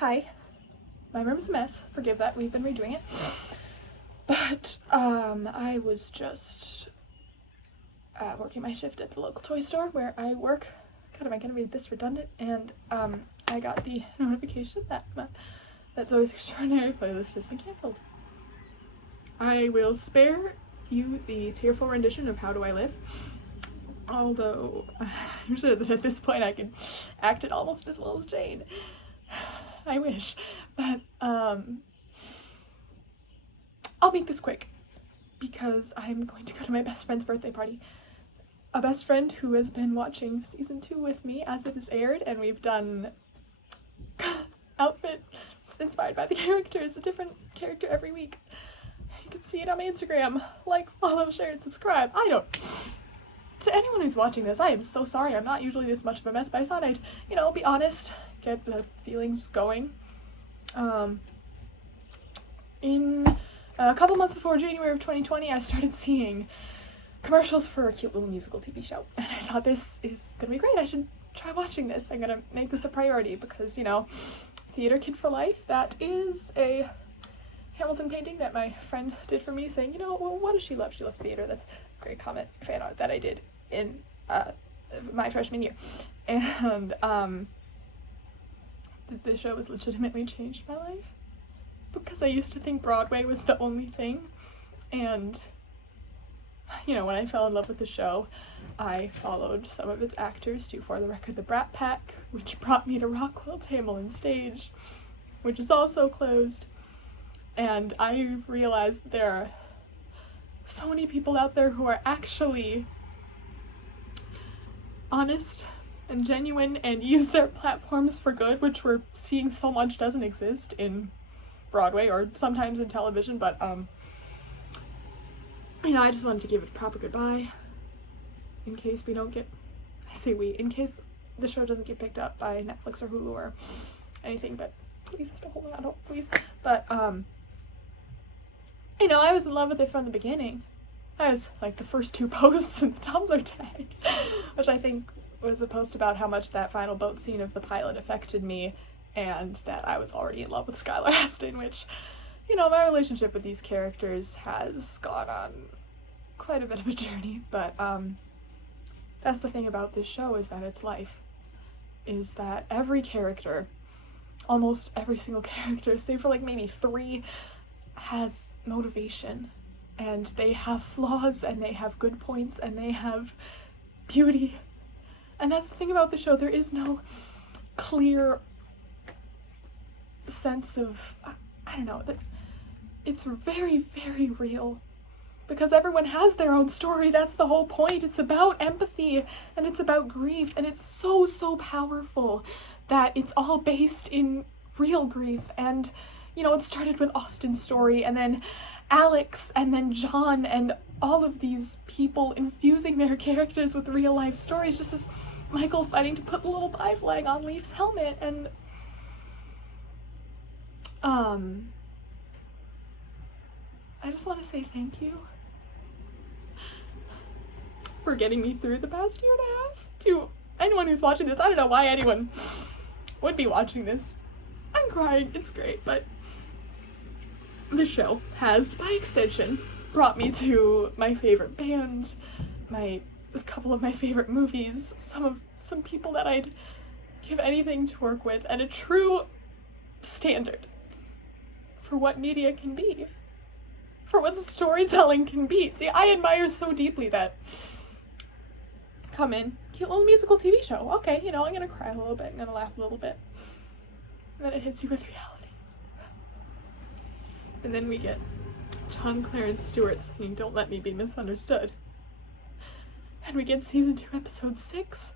Hi, my room's a mess. Forgive that, we've been redoing it. But, I was just working my shift at the local toy store where I work. God, am I gonna be this redundant? And, I got the notification that Zoey's Extraordinary Playlist has been cancelled. I will spare you the tearful rendition of How Do I Live, although I'm sure that at this point I can act it almost as well as Jane. I wish, but I'll make this quick because I'm going to go to my best friend's birthday party. A best friend who has been watching season 2 with me as it is aired, and we've done outfits inspired by the characters, a different character every week. You can see it on my Instagram. Like, follow, share, and subscribe. To anyone who's watching this, I am so sorry. I'm not usually this much of a mess, but I thought I'd, be honest, get the feelings going. In a couple months before January of 2020, I started seeing commercials for a cute little musical TV show, and I thought, this is gonna be great. I should try watching this. I'm gonna make this a priority because, theater kid for life. That is a Hamilton painting that my friend did for me, saying, well, what does she love? She loves theater. That's a great comment, fan art that I did in my freshman year. And the show has legitimately changed my life because I used to think Broadway was the only thing, and when I fell in love with the show, I followed some of its actors to, for the record, the Brat Pack, which brought me to Rockwell Tamlin Stage, which is also closed. And I realized that there are so many people out there who are actually honest and genuine and use their platforms for good, which we're seeing so much doesn't exist in Broadway or sometimes in television, but I just wanted to give it a proper goodbye in case we don't get, in case the show doesn't get picked up by Netflix or Hulu or anything, but please just hold on, please. But, I was in love with it from the beginning. I was like the first 2 posts in the Tumblr tag, which I think was a post about how much that final boat scene of the pilot affected me, and that I was already in love with Skylar Astin, which, my relationship with these characters has gone on quite a bit of a journey, but that's the thing about this show, is that it's life. Is that every character, almost every single character, save for like maybe 3, has motivation, and they have flaws, and they have good points, and they have beauty. And that's the thing about the show, there is no clear sense of, I don't know, it's very, very real, because everyone has their own story. That's the whole point. It's about empathy, and it's about grief, and it's so, so powerful that it's all based in real grief. And it started with Austin's story, and then Alex, and then John, and all of these people infusing their characters with real life stories, just as Michael fighting to put the little bi flag on Leaf's helmet. And I just want to say thank you for getting me through the past year and a half. To anyone who's watching this, I don't know why anyone would be watching this. I'm crying, it's great, but the show has, by extension, brought me to my favorite band, a couple of my favorite movies, some people that I'd give anything to work with, and a true standard for what media can be, for what storytelling can be. See, I admire so deeply that, come in, cute little musical TV show, okay, I'm gonna cry a little bit, I'm gonna laugh a little bit, and then it hits you with reality. And then we get John Clarence Stewart singing Don't Let Me Be Misunderstood. And we get season 2, episode 6.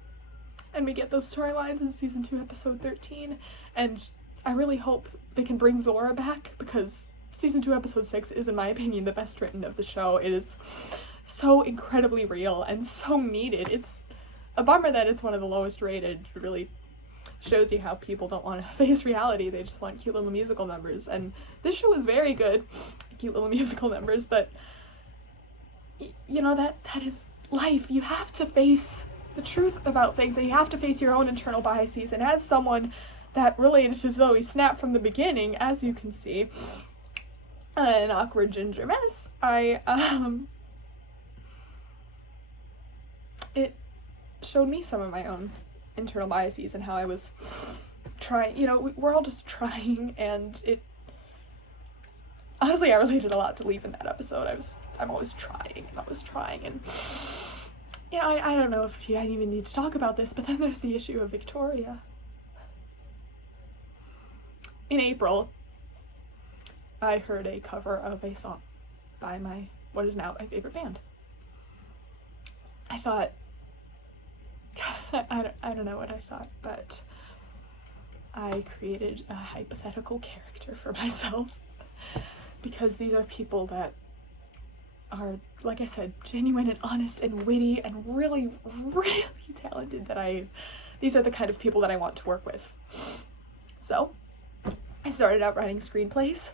And we get those storylines in season 2, episode 13. And I really hope they can bring Zora back, because season 2, episode 6 is, in my opinion, the best written of the show. It is so incredibly real and so needed. It's a bummer that it's one of the lowest rated. It really shows you how people don't want to face reality. They just want cute little musical numbers, and this show is very good, cute little musical numbers, but that is life. You have to face the truth about things, and you have to face your own internal biases. And as someone that related to Zoey snap from the beginning, as you can see. An awkward ginger mess. It showed me some of my own internal biases and how I was trying, we're all just trying, and honestly, I related a lot to Leaf in that episode. I'm always trying, and I don't know if I even need to talk about this, but then there's the issue of Victoria. In April, I heard a cover of a song by what is now my favorite band. I thought, I don't know what I thought, but I created a hypothetical character for myself, because these are people that are, like I said, genuine and honest and witty and really, really talented, these are the kind of people that I want to work with. So, I started out writing screenplays.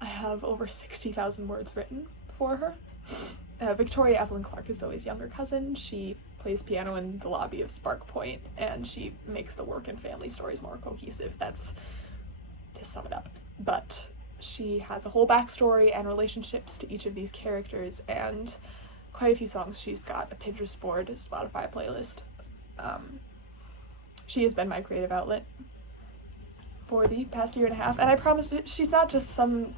I have over 60,000 words written for her. Victoria Evelyn Clark is Zoey's younger cousin. She plays piano in the lobby of Spark Point, and she makes the work and family stories more cohesive. That's to sum it up. But she has a whole backstory and relationships to each of these characters, and quite a few songs. She's got a Pinterest board, a Spotify playlist. She has been my creative outlet for the past year and a half, and I promise she's not just some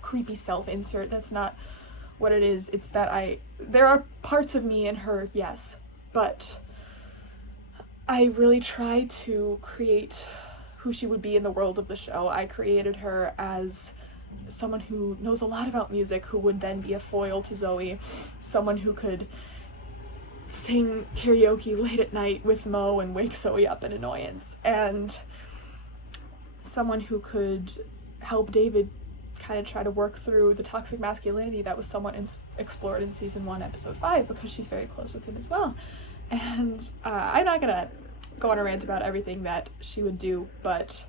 creepy self-insert. That's not what it is. It's that there are parts of me in her, yes, but I really try to create who she would be in the world of the show. I created her as someone who knows a lot about music, who would then be a foil to Zoey, someone who could sing karaoke late at night with Mo and wake Zoey up in annoyance, and someone who could help David kind of try to work through the toxic masculinity that was somewhat explored in season 1, episode 5, because she's very close with him as well. And I'm not gonna go on a rant about everything that she would do, but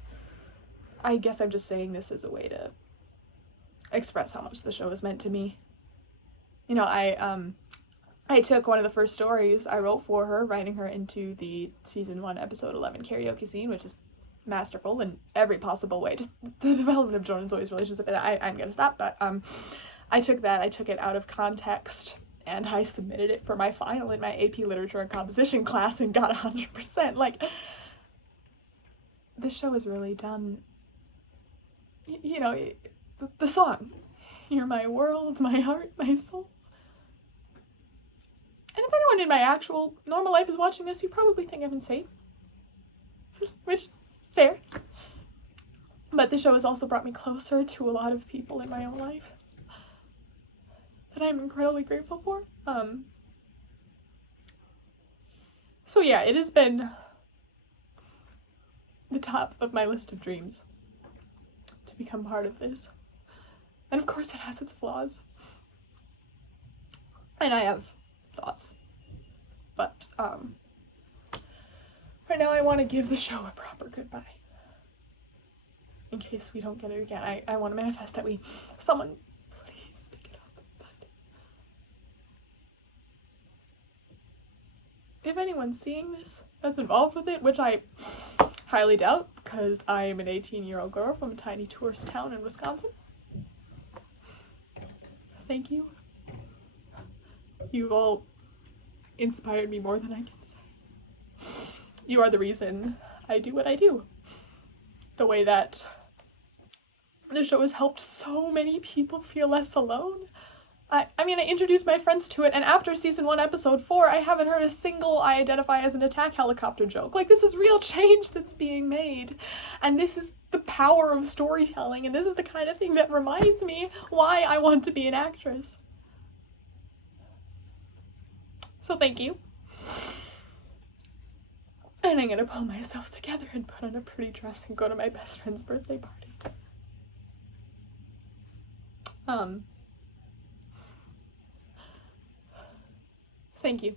I guess I'm just saying this as a way to express how much the show has meant to me. I took one of the first stories I wrote for her, writing her into the season 1, episode 11 karaoke scene, which is masterful in every possible way. Just the development of Joan and Zoey's relationship, I'm gonna stop, but I took it out of context, and I submitted it for my final in my AP Literature and Composition class and got 100%. Like, this show has really done, the song, "You're my world, my heart, my soul." And if anyone in my actual normal life is watching this, you probably think I'm insane. Which, fair. But the show has also brought me closer to a lot of people in my own life that I'm incredibly grateful for. So yeah, it has been the top of my list of dreams to become part of this. And of course it has its flaws. And I have thoughts. But right now I want to give the show a proper goodbye. In case we don't get it again. I want to manifest that someone please pick it up. But if anyone's seeing this that's involved with it, which I highly doubt, because I am an 18-year-old girl from a tiny tourist town in Wisconsin, thank you. You've all inspired me more than I can say. You are the reason I do what I do. The way that the show has helped so many people feel less alone. I introduced my friends to it, and after season 1, episode 4, I haven't heard a single "I identify as an attack helicopter" joke. Like, this is real change that's being made. And this is the power of storytelling, and this is the kind of thing that reminds me why I want to be an actress. So thank you. And I'm gonna pull myself together and put on a pretty dress and go to my best friend's birthday party. Thank you.